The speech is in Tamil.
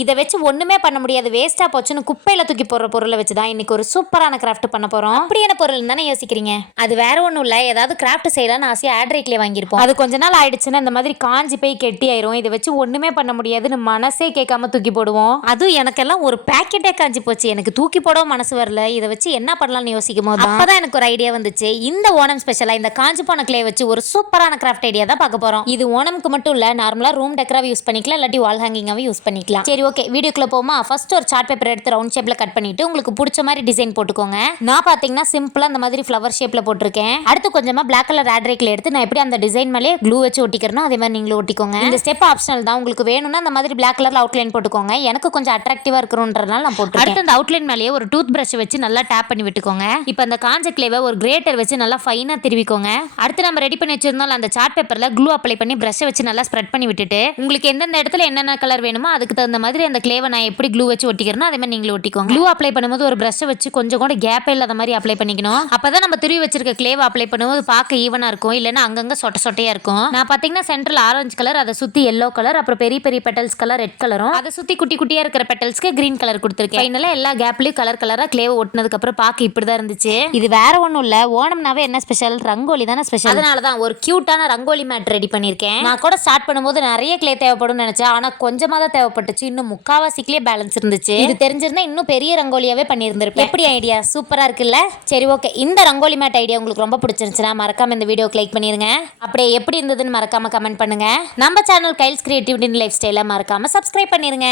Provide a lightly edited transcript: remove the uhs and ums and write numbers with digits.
இதை வச்சு ஒண்ணுமே பண்ண முடியாது, வேஸ்டா போச்சுன்னு குப்பையில தூக்கி போடுற பொருளை வச்சுதான் இன்னைக்கு ஒரு சூப்பரான கிராஃப்ட் பண்ண போறோம். அப்படியான பொருள் தானே யோசிக்கிறீங்க? அது வேற ஒண்ணும் இல்ல, ஏதாவது கிராஃப்ட் செய்யலாம்னு ஆசையா ஆட்ரேட்லயே வாங்கியிருப்போம். அது கொஞ்ச நாள் ஆயிடுச்சுன்னா இந்த மாதிரி காஞ்சி போய் கெட்டி ஆயிரும். இதை வச்சு ஒண்ணுமே பண்ண முடியாதுன்னு மனசே கேட்காம தூக்கி போடுவோம். அதுவும் எனக்கெல்லாம் ஒரு பேக்கெட்டே காஞ்சி போச்சு, எனக்கு தூக்கி போடவும் மனசு வரல. இதை வச்சு என்ன பண்ணலாம்னு யோசிக்கும் போது அப்பதான் எனக்கு ஒரு ஐடியா வந்துச்சு. இந்த ஓணம் ஸ்பெஷலா இந்த காஞ்சி போன கிளே வச்சு ஒரு சூப்பரான கிராஃப்ட் ஐடியா தான் பார்க்க போறோம். இது ஓணம்க்கு மட்டும் இல்ல, நார்மலா ரூம் டெக்கராவே யூஸ் பண்ணிக்கலாம், இல்லாட்டி வால் ஹேங்கிங்காவே யூஸ் பண்ணிக்கலாம். சரி ஓகே, வீடியோக்குள்ள போமா. ஃபர்ஸ்ட் ஒரு சார்ட் பேப்பர் எடுத்து ரவுண்ட் ஷேப்ல கட் பண்ணிட்டு உங்களுக்கு பிடிச்ச மாதிரி டிசைன் போட்டுக்கோங்க. நான் பாத்தீங்கன்னா சிம்பிளா இந்த மாதிரி ஃப்ளவர் ஷேப்ல போட்டிருக்கேன். அடுத்து கொஞ்சமா பிளாக் கலர் ஆட்ரேக்ல எடுத்து நான் எப்படி அந்த டிசைன் மேலே க்ளூ வச்சு ஒட்டிக்கிறேனோ அதே மாதிரி நீங்களும் ஒட்டிக்கோங்க. இந்த ஸ்டெப் ஆப்ஷனல் தான், உங்களுக்கு வேணும்னா அந்த மாதிரி பிளாக் கலர்ல அவுட்லைன் போட்டுக்கோங்க. எனக்கு கொஞ்சம் அட்ராக்டிவா இருக்கணும்ன்றதுனால நான் போட்டுருக்கேன். அடுத்து அந்த அவுட்லைன் மேலேயே ஒரு டூத் பிரஷ் வச்சு நல்லா டேப் பண்ணி விட்டுக்கோங்க. இப்போ அந்த காஞ்ச கிளேவை ஒரு கிரேட்டர் வச்சு நல்லா ஃபைனா திருவிக்கோங்க. அடுத்து நம்ம ரெடி பண்ணி வச்சிருந்தோம் அந்த சார்ட் பேப்பர்ல க்ளூ அப்ளை பண்ணி பிரஷ் வச்சு நல்லா ஸ்ப்ரெட் பண்ணி விட்டுட்டு உங்களுக்கு எந்தெந்த இடத்துல என்னென்ன கலர் வேணுமோ அதுக்கு தகுந்த மாதிரி அந்த கிளேவை நான் எப்படி க்ளூ வச்சு ஒட்டிக்கிறேனோ அதே மாதிரி நீங்களும் ஒட்டிக்கோங்க. க்ளூ அப்ளை பண்ணும்போது ஒரு பிரஷ் வச்சு கொஞ்சம் கூட கேப் இல்லாத மாதிரி அப்ளை பண்ணிக்கணும். அப்பதான் நம்ம திருவி வச்சிருக்க கிளேவை அப்ளை பண்ணும்போது பார்க்க ஈவனா இருக்கும், இல்லைன்னா அங்கங்க சொட்ட சொட்டையா இருக்கும். நான் பாத்தீங்கன்னா சென்ட்ரல் ஆரஞ்சு கலர், அதை சுத்தி எல்லோ கலர், அப்புறம் பெரிய பெரிய பெட்டல்ஸ் கலர் ரெட் கலரும், அதை சுத்தி குட்டி குட்டியா இருக்கிற பெட்டல்ஸ்க்கு கிரீன் கலர் கொடுத்துருக்கேன். ஃபைனலா எல்லா கேப்லயும் கலர் கலரா கிளேவை ஒட்டினதுக்கு அப்புறம் பார்க்க இப்படிதான் இருந்துச்சு. இது வேற ஒண்ணும் இல்ல, ஓணம்னாவே என்ன ஸ்பெஷல், ரங்கோலி தானே ஸ்பெஷல். அதனாலதான் ஒரு கியூட்டான ரங்கோலி மேட் ரெடி பண்ணிருக்கேன். நான் கூட ஸ்டார்ட் பண்ணும்போது நிறைய கிளே தேவைப்படும் நினைச்சேன், ஆனா கொஞ்சமா தான் தேவைப்பட்டுச்சு. இன்னும் முக்காவாசிக்கிலே பேலன்ஸ் இருந்துச்சு. இது தெரிஞ்சிருந்தா இன்னும் பெரிய ரங்கோலியாவே பண்ணியிருந்திருப்பேன். எப்படி ஐடியா சூப்பரா இருக்குல்ல? சரி ஓகே, இந்த ரங்கோலி மேட் ஐடியா உங்களுக்கு ரொம்ப பிடிச்சிருந்துச்சுன்னா மறக்காம இந்த வீடியோக்கு லைக் பண்ணிருங்க. அப்படியே எப்படி இருந்ததுன்னு மறக்காம கமெண்ட் பண்ணுங்க. நம்ம சேனல் கைல்ஸ் கிரியேட்டிவிட்டி லைஃப் ஸ்டைல மறக்காம சப்ஸ்கிரைப் பண்ணிருங்க.